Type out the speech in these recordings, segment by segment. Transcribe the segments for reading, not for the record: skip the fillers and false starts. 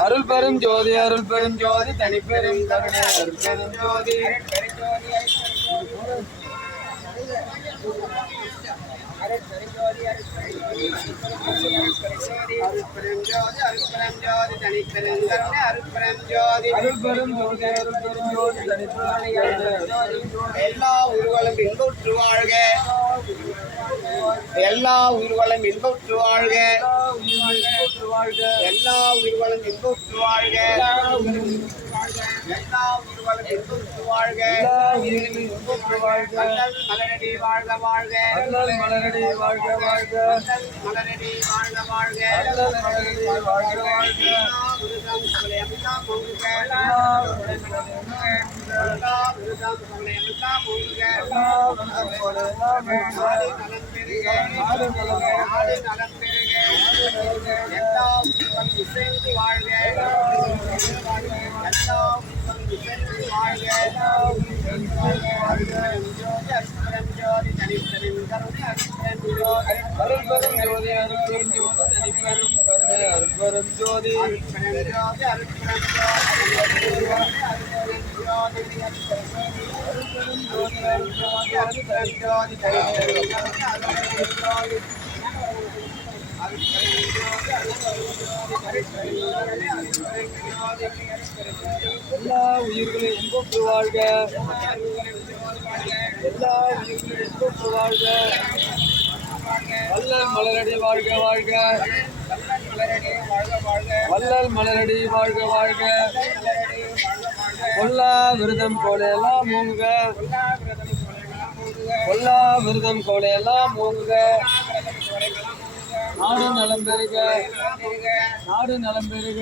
அருள் பெரும் ஜோதி அருள் பெரும் ஜோதி தனிப்பெரும் கருணை அருள் பெரும் ஜோதி எல்லா உயிர்களும் இன்புற்று வாழ்க எல்லா உயிர்களும் இன்புற்று வாழ்க எல்லா உயிர்களும் இன்புற்று வாழ்க எல்லா உயிர்களும் இன்புற்று வாழ்க மலரடி வாழ்க வாழ்க மலரடி வாழ்க வாழ்க மலரடி வாழ்க வாழ்க மலரடி வாழ்க வாழ்க அருள்பெரும் ஜோதி அருள்பெரும் ஜோதி தனிப்பெரும் கருணை அருள்பெரும் ஜோதி எல்லா உயிர்களும் இன்புற்று வாழ்க எல்லா உயிர்களும் இன்புற்று வாழ்க வள்ளல் மலரடி வாழ்க வாழ்க வள்ளல் மலரடி வாழ்க வாழ்க கொல்லா விரதம் கோலையெல்லாம் மூங்க கொல்லா விரதம் கோலையெல்லாம் மூங்க நாடு நலம் பெறுக நாடு நலம் பெறுக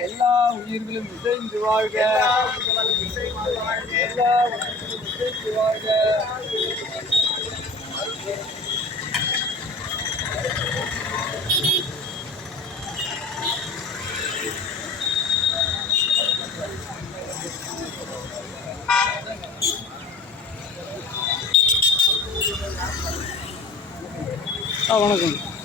எல்லா உயிர்களும் இசைந்து வாழ்க எல்லா உயிர்களும் இசைந்து வாழ்க வணக்கம்.